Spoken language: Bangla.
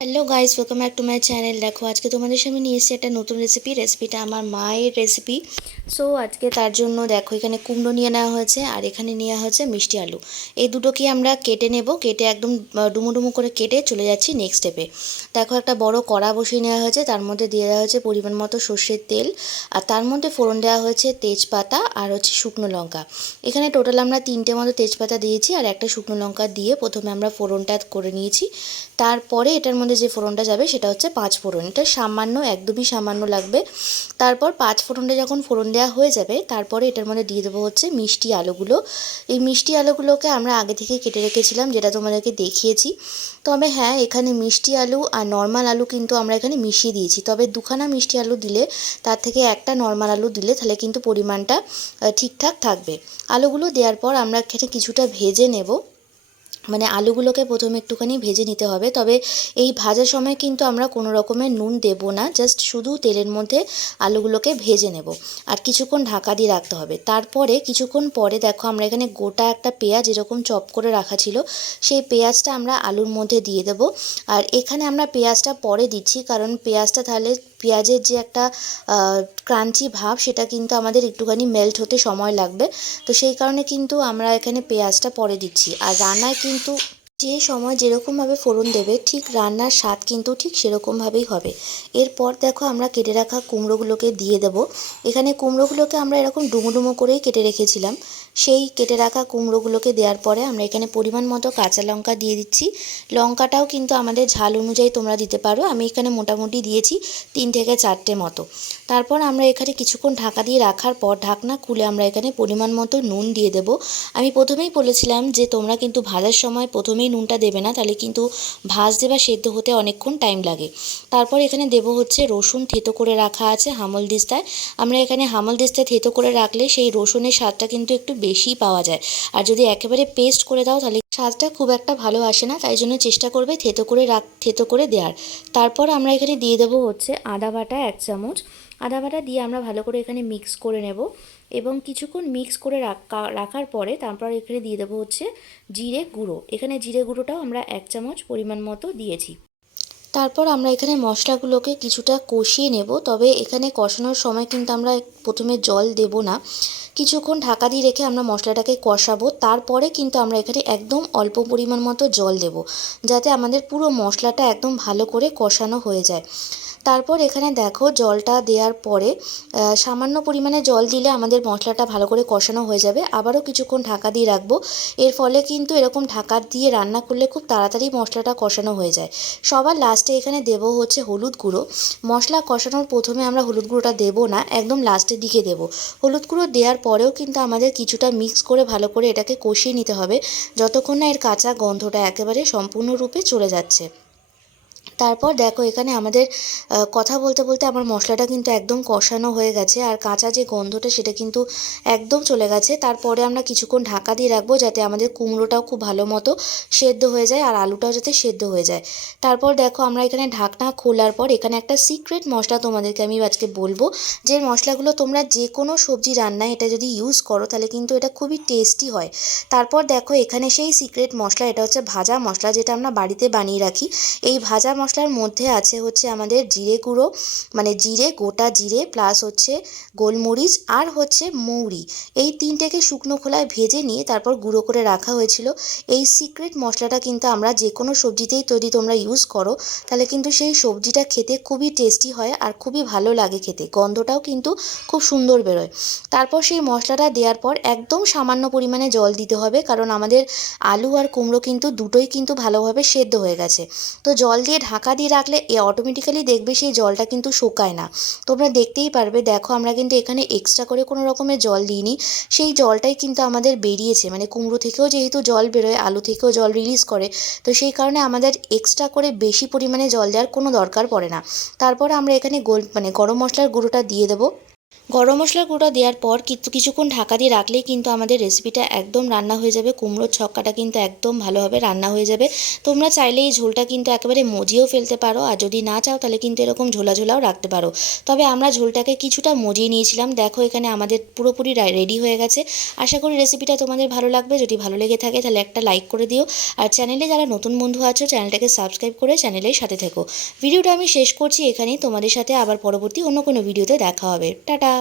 Hello guys, welcome back to my channel. দেখো আজকে তোমাদের সামনে নিয়ে এসেছি একটা নতুন রেসিপিটা আমার মায়ের রেসিপি। সো আজকে তার জন্য দেখো এখানে কুমড়ো নিয়ে নেওয়া হয়েছে আর এখানে নেওয়া হয়েছে মিষ্টি আলু। এই দুটোকে আমরা কেটে নেব, কেটে একদম ডুমো ডুমো করে কেটে চলে যাচ্ছি নেক্সট স্টেপে। দেখো একটা বড় কড়া বসিয়ে নেওয়া হয়েছে, তার মধ্যে দিয়ে দেওয়া হয়েছে পরিমাণ মতো সর্ষের তেল, আর তার মধ্যে ফোড়ন দেওয়া হয়েছে তেজপাতা আর হচ্ছে শুকনো লঙ্কা। এখানে টোটাল আমরা 3টে মতো তেজপাতা দিয়েছি আর একটা শুকনো লঙ্কা দিয়ে প্রথমে আমরা ফোড়নটা করে নিয়েছি। তারপরে এটার মধ্যে যে ফোড়নটা যাবে সেটা হচ্ছে পাঁচ ফোড়ন, এটা সামান্য, একদমই সামান্য লাগবে। তারপর পাঁচ ফোড়নটা যখন ফোড়ন দেওয়া হয়ে যাবে তারপরে এটার মধ্যে দিয়ে দেবো হচ্ছে মিষ্টি আলুগুলো। এই মিষ্টি আলুগুলোকে আমরা আগে থেকে কেটে রেখেছিলাম, যেটা তোমাদেরকে দেখিয়েছি। তবে হ্যাঁ, এখানে মিষ্টি আলু আর নর্মাল আলু কিন্তু আমরা এখানে মিশিয়ে দিয়েছি। তবে দুখানা মিষ্টি আলু দিলে তার থেকে একটা নর্মাল আলু দিলে তাহলে কিন্তু পরিমাণটা ঠিকঠাক থাকবে। আলুগুলো দেওয়ার পর আমরা এখানে কিছুটা ভেজে নেব, মানে আলুগুলোকে প্রথমে একটুখানি ভেজে নিতে হবে। তবে এই ভাজার সময় কিন্তু আমরা কোনো রকমের নুন দেব না, জাস্ট শুধু তেলের মধ্যে আলুগুলোকে ভেজে নেব আর কিছুক্ষণ ঢাকা দিয়ে রাখতে হবে। তারপরে কিছুক্ষণ পরে দেখো আমরা এখানে গোটা একটা পেঁয়াজ এরকম চপ করে রাখা ছিল, সেই পেঁয়াজটা আমরা আলুর মধ্যে দিয়ে দেব। আর এখানে আমরা পেঁয়াজটা পরে দিচ্ছি, কারণ পেঁয়াজটা তাহলে পেঁয়াজের যে একটা ক্রাঞ্চি ভাব সেটা কিন্তু আমাদের একটুখানি মেল্ট হতে সময় লাগবে। তো সেই কারণে কিন্তু আমরা এখানে পেঁয়াজটা পরে দিচ্ছি। আর রান্নায় কিন্তু যে সময় যেরকমভাবে ফোড়ন দেবে ঠিক রান্নার স্বাদ কিন্তু ঠিক সেরকমভাবেই হবে। এরপর দেখো আমরা কেটে রাখা কুমড়োগুলোকে দিয়ে দেব। এখানে কুমড়োগুলোকে আমরা এরকম ডুমো ডুমো করেই কেটে রেখেছিলাম। সেই কেটে রাখা কুমড়োগুলোকে দেওয়ার পরে আমরা এখানে পরিমাণ মতো কাঁচা লঙ্কা দিয়ে দিচ্ছি। লঙ্কাটাও কিন্তু আমাদের ঝাল অনুযায়ী তোমরা দিতে পারো, আমি এখানে মোটামুটি দিয়েছি 3 থেকে 4টে মতো। তারপর আমরা এখানে কিছুক্ষণ ঢাকা দিয়ে রাখার পর ঢাকনা খুলে আমরা এখানে পরিমাণ মতো নুন দিয়ে দেব। আমি প্রথমেই বলেছিলাম যে তোমরা কিন্তু ভাজার সময় প্রথমেই নুনটা দেবে না, তাহলে কিন্তু ভাজতে বা সেদ্ধ হতে অনেকক্ষণ টাইম লাগে। তারপর এখানে দেব হচ্ছে রসুন থেতো করে রাখা আছে হামলদিস্তায়। আমরা এখানে হামলদিস্তায় থেতো করে রাখলে সেই রসুনের স্বাদটা কিন্তু একটু বেশিই পাওয়া যায়। আর যদি একেবারে পেস্ট করে দাও তাহলে স্বাদটা খুব একটা ভালো আসে না, তাই জন্য চেষ্টা করবে থেতো করে দেওয়ার। তারপর আমরা এখানে দিয়ে দেবো হচ্ছে আদা বাটা 1 চামচ। আদা বাটা দিয়ে আমরা ভালো করে এখানে মিক্স করে নেব এবং কিছুক্ষণ মিক্স করে রাখার পরে তারপর এখানে দিয়ে দেবো হচ্ছে জিরে গুঁড়ো। এখানে জিরে গুঁড়োটাও আমরা 1 চামচ পরিমাণ মতো দিয়েছি। তারপর আমরা এখানে মশলাগুলোকে কিছুটা কষিয়ে নেব, তবে এখানে কষানোর সময় কিন্তু আমরা প্রথমে জল দেব না, কিছুক্ষণ ঢাকা দিয়ে রেখে আমরা মশলাটাকে কষাবো। তারপরে কিন্তু আমরা এখানে একদম অল্প পরিমাণ মতো জল দেব, যাতে আমাদের পুরো মশলাটা একদম ভালো করে কষানো হয়ে যায়। তারপর এখানে দেখো জলটা দেওয়ার পরে সামান্য পরিমাণে জল দিলে আমাদের মশলাটা ভালো করে কষানো হয়ে যাবে। আবারও কিছুক্ষণ ঢাকা দিয়ে রাখবো। এর ফলে কিন্তু এরকম ঢাকা দিয়ে রান্না করলে খুব তাড়াতাড়ি মশলাটা কষানো হয়ে যায়। সবার লাস্টে এখানে দেবো হচ্ছে হলুদ গুঁড়ো। মশলা কষানোর প্রথমে আমরা হলুদ গুঁড়োটা দেবো না, একদম লাস্টের দিকে দেবো। হলুদ গুঁড়ো দেওয়ার পরেও কিন্তু আমাদের কিছুটা মিক্স করে ভালো করে এটাকে কষিয়ে নিতে হবে, যতক্ষণ না এর কাঁচা গন্ধটা একেবারে সম্পূর্ণরূপে চলে যাচ্ছে। তারপর দেখো এখানে আমাদের কথা বলতে বলতে আমার মশলাটা কিন্তু একদম কষানো হয়ে গেছে আর কাঁচা যে গন্ধটা সেটা কিন্তু একদম চলে গেছে। তারপরে আমরা কিছুক্ষণ ঢাকা দিয়ে রাখবো, যাতে আমাদের কুমড়োটাও খুব ভালো মতো সেদ্ধ হয়ে যায় আর আলুটাও যাতে সেদ্ধ হয়ে যায়। তারপর দেখো আমরা এখানে ঢাকনা খোলার পর এখানে একটা সিক্রেট মশলা তোমাদেরকে আমি আজকে বলবো, যে মশলাগুলো তোমরা যে কোনো সবজি রান্নায় এটা যদি ইউজ করো তাহলে কিন্তু এটা খুবই টেস্টি হয়। তারপর দেখো এখানে সেই সিক্রেট মশলা, এটা হচ্ছে ভাজা মশলা যেটা আমরা বাড়িতে বানিয়ে রাখি। এই ভাজা মশলার মধ্যে আছে হচ্ছে আমাদের জিরে গুঁড়ো, মানে জিরে, গোটা জিরে প্লাস হচ্ছে গোলমরিচ আর হচ্ছে মৌরি। এই তিনটেকে শুকনো খোলায় ভেজে নিয়ে তারপর গুঁড়ো করে রাখা হয়েছিল। এই সিক্রেট মশলাটা কিন্তু আমরা যে কোনো সবজিতেই যদি তোমরা ইউজ করো তাহলে কিন্তু সেই সবজিটা খেতে খুবই টেস্টি হয় আর খুবই ভালো লাগে খেতে, গন্ধটাও কিন্তু খুব সুন্দর বেরোয়। তারপর সেই মশলাটা দেওয়ার পর একদম সামান্য পরিমাণে জল দিতে হবে, কারণ আমাদের আলু আর কুমড়ো কিন্তু দুটোই কিন্তু ভালোভাবে সেদ্ধ হয়ে গেছে। তো জল দিয়ে ঢাকা দিয়ে রাখলে অটোমেটিক্যালি দেখবে সেই জলটা কিন্তু শুকায় না। তোমরা দেখতেই পারবে, দেখো আমরা কিন্তু এখানে এক্সট্রা করে কোনো রকমের জল দিইনি, সেই জলটাই কিন্তু আমাদের বেরিয়েছে। মানে কুমড়ো থেকেও যেহেতু জল বেরোয়, আলু থেকেও জল রিলিজ করে, তো সেই কারণে আমাদের এক্সট্রা করে বেশি পরিমাণে জল দেওয়ার কোনো দরকার পড়ে না। তারপর আমরা এখানে গরম মশলার গুঁড়োটা দিয়ে দেবো। গরম মশলার গুঁড়ো দেওয়ার পর কিছুক্ষণ ঢাকা দিয়ে রাখলেই কিন্তু আমাদের রেসিপিটা একদম রান্না হয়ে যাবে। কুমড়োর ছক্কাটা কিন্তু একদম ভালোভাবে রান্না হয়ে যাবে। তোমরা চাইলে এই ঝোলটা কিন্তু একেবারে মজিয়েও ফেলতে পারো, আর যদি না চাও তাহলে কিন্তু এরকম ঝোলা ঝোলাও রাখতে পারো। তবে আমরা ঝোলটাকে কিছুটা মজিয়ে নিয়েছিলাম। দেখো এখানে আমাদের পুরোপুরি রেডি হয়ে গেছে। আশা করি রেসিপিটা তোমাদের ভালো লাগবে। যদি ভালো লেগে থাকে তাহলে একটা লাইক করে দিও, আর চ্যানেলে যারা নতুন বন্ধু আছো চ্যানেলটাকে সাবস্ক্রাইব করে চ্যানেলের সাথে থেকো। ভিডিওটা আমি শেষ করছি এখানেই। তোমাদের সাথে আবার পরবর্তী অন্য কোনো ভিডিওতে দেখা হবে। টাটা।